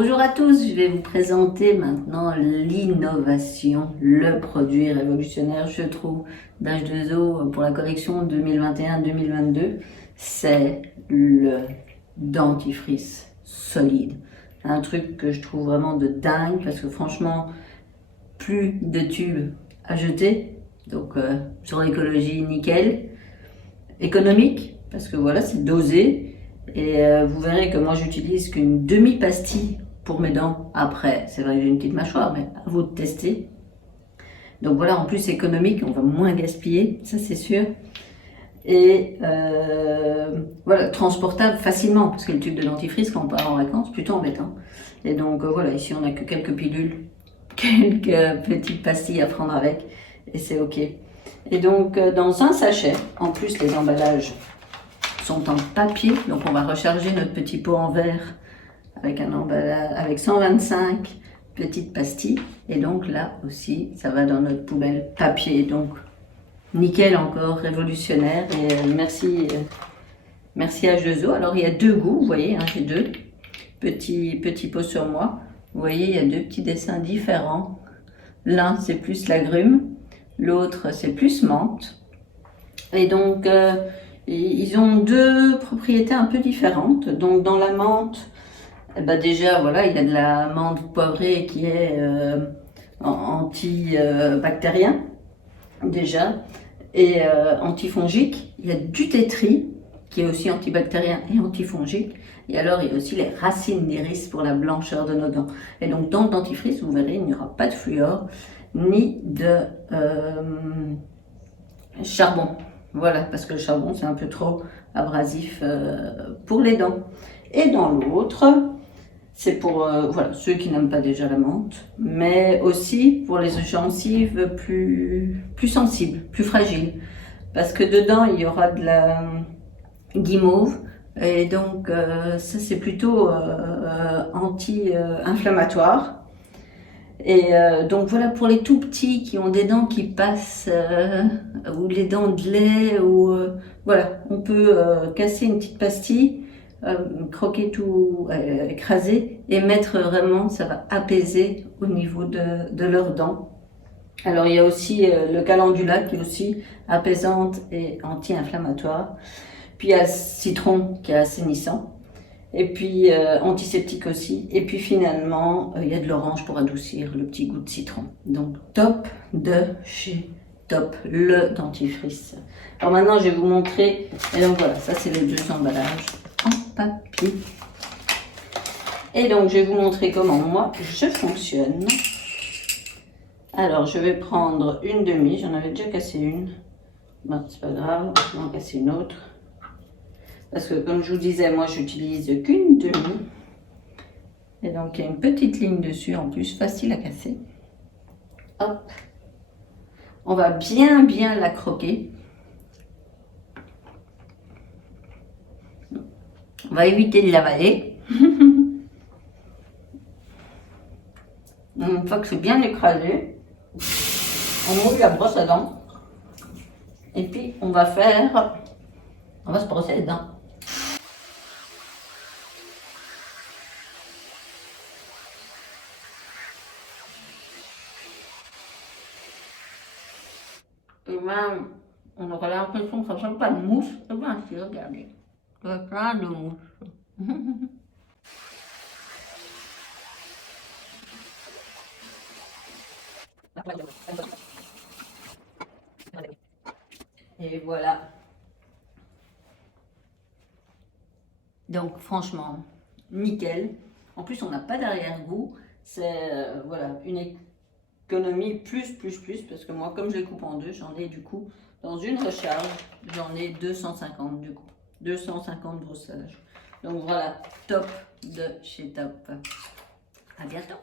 Bonjour à tous, je vais vous présenter maintenant l'innovation, le produit révolutionnaire, je trouve, d'H2O pour la collection 2021-2022. C'est le dentifrice solide. Un truc que je trouve vraiment de dingue parce que franchement, plus de tubes à jeter. Donc sur l'écologie, nickel. Économique, parce que voilà, c'est dosé. Et vous verrez que moi j'utilise qu'une demi-pastille pour mes dents. Après, c'est vrai que j'ai une petite mâchoire, mais à vous de tester. Donc voilà, en plus économique, on va moins gaspiller, ça c'est sûr. Et voilà, transportable facilement, parce que le tube de dentifrice, quand on part en vacances, plutôt embêtant. Et donc voilà, ici on n'a que quelques pilules, quelques petites pastilles à prendre avec, et c'est ok. Et donc dans un sachet, en plus les emballages sont en papier, donc on va recharger notre petit pot en verre avec un emballage avec 125 petites pastilles, et donc là aussi ça va dans notre poubelle papier, donc nickel, encore révolutionnaire. Et merci H2O. Alors il y a deux goûts, vous voyez, hein, j'ai deux petits pots sur moi, vous voyez, il y a deux petits dessins différents. L'un c'est plus l'agrume, l'autre c'est plus menthe, et donc ils ont deux propriétés un peu différentes. Donc dans la menthe, eh ben déjà voilà, il y a de la menthe poivrée qui est antibactérien déjà, et antifongique. Il y a du tétri qui est aussi antibactérien et antifongique. Et alors il y a aussi les racines d'iris pour la blancheur de nos dents. Et donc dans le dentifrice, vous verrez, il n'y aura pas de fluor ni de charbon. Voilà, parce que le charbon, c'est un peu trop abrasif pour les dents. Et dans l'autre, c'est pour voilà, ceux qui n'aiment pas déjà la menthe, mais aussi pour les gencives plus sensibles, plus fragiles. Parce que dedans, il y aura de la guimauve, et donc ça, c'est plutôt anti-inflammatoire. Et donc voilà, pour les tout petits qui ont des dents qui passent, ou les dents de lait, ou voilà, on peut casser une petite pastille, croquer tout, écraser, et mettre vraiment, ça va apaiser au niveau de leurs dents. Alors il y a aussi le calendula qui est aussi apaisante et anti-inflammatoire. Puis il y a le citron qui est assainissant. Et puis antiseptique aussi. Et puis finalement, il y a de l'orange pour adoucir le petit goût de citron. Donc top de chez Top, le dentifrice. Alors maintenant, je vais vous montrer. Et donc voilà, ça c'est les deux emballages en papier. Et donc je vais vous montrer comment moi je fonctionne. Alors je vais prendre une demi. J'en avais déjà cassé une. Bon, c'est pas grave, je vais en casser une autre. Parce que comme je vous disais, moi j'utilise qu'une demi. Et donc il y a une petite ligne dessus en plus, facile à casser. Hop. On va bien la croquer. On va éviter de l'avaler. Une fois que c'est bien écrasé, on ouvre la brosse à dents. Et puis on va se brosser les dents. Et même, on aura l'impression que ça ne sent pas de mousse. Et bien si, regardez. Il y a plein de mousse. Et voilà. Donc franchement, nickel. En plus, on n'a pas d'arrière-goût. C'est voilà, une économie plus, parce que moi, comme je les coupe en deux, j'en ai du coup, dans une recharge, j'en ai 250 du coup. 250 brossages. Donc voilà, Top de chez Top. À bientôt.